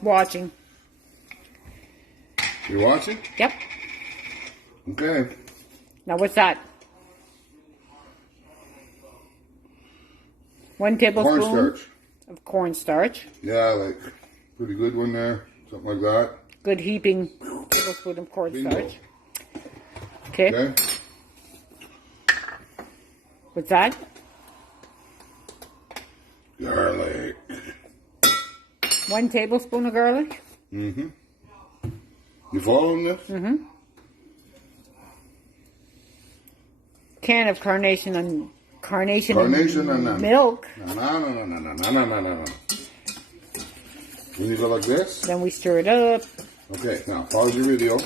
Watching. You're watching? Yep. Okay. Now what's that? 1 tablespoon Cornstarch. of cornstarch. Yeah, like pretty good one there. Something like that. Good heaping tablespoon of cornstarch. Okay. Okay. What's that? Garlic. 1 tablespoon of garlic. Mm-hmm. You following this? Mm-hmm. Can of carnation and milk. No. When you go like this. Then we stir it up. Okay, now pause your video.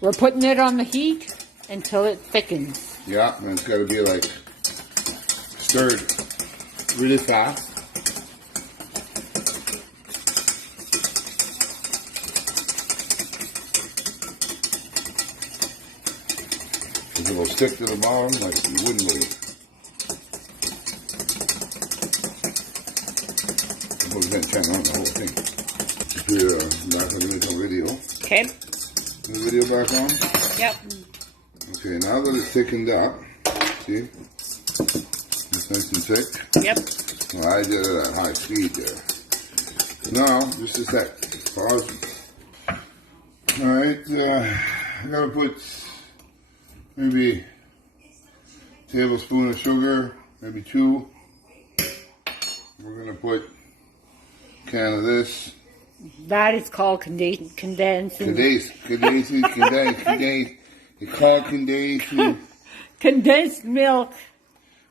We're putting it on the heat until it thickens. Yeah, and it's got to be like stirred really fast. Because it will stick to the bottom like you wouldn't believe. I was going to turn on the whole thing. If we're back on the original video. Okay. The video back on? Yep. Okay, now that it's thickened up, see? It's nice and thick. Yep. Well, I did it at high speed there. Now, just a sec. Pause. Alright, I gotta put maybe a tablespoon of sugar, maybe 2. We're gonna put a can of this. That is called condensing. Condensed. It's called condensed. Condensed milk.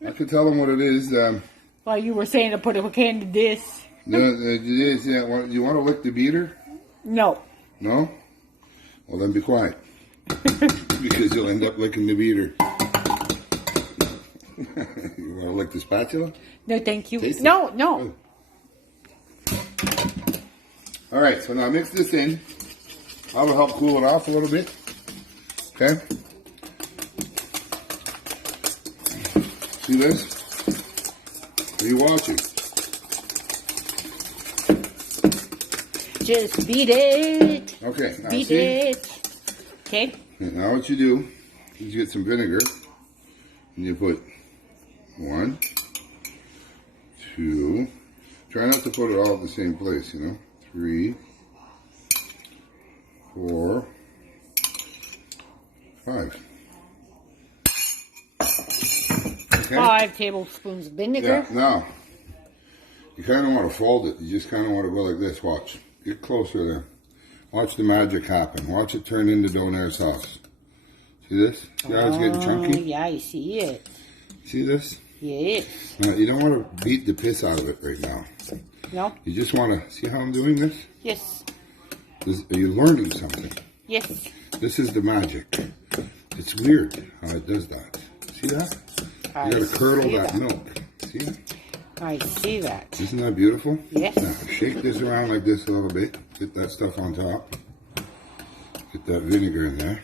I could tell them what it is. Well, you were saying to put a can of this. Yeah, you want to lick the beater? No. No? Well, then be quiet. Because you'll end up licking the beater. You want to lick the spatula? No, thank you. Taste it. No. Oh. All right, so now mix this in. That'll help cool it off a little bit. Okay? See this? Are you watching? Just beat it. Okay, now Beat see? it. Okay. Now what you do is you get some vinegar and you put 1, 2. Try not to put it all in the same place, 3, 4, 5. Okay? 5 tablespoons of vinegar. Yeah, now, you kind of want to fold it. You just kind of want to go like this. Watch. Get closer there. Watch the magic happen. Watch it turn into donair sauce. See this? See how it's getting chunky? Yeah, I see it. See this? Yes. Now, you don't want to beat the piss out of it right now. No? You just want to... See how I'm doing this? Yes. Are you learning something? Yes. This is the magic. It's weird how it does that. See that? You got to curdle that milk. See that? I see that. Isn't that beautiful? Yes. Now, shake this around like this a little bit. Get that stuff on top. Get that vinegar in there.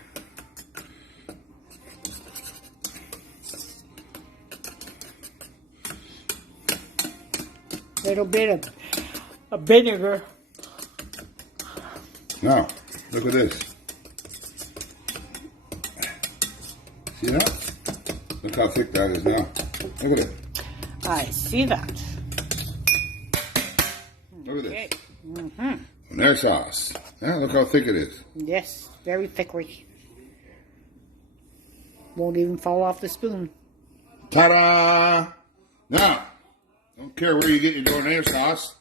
Little bit of vinegar. Now, look at this. See that? Look how thick that is now. Look at it. I see that. Look at Okay. this. Mm-hmm. Donair sauce. Yeah, look how thick it is. Yes, very thickly. Won't even fall off the spoon. Ta-da! Now, don't care where you get your donair sauce.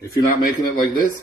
If you're not making it like this,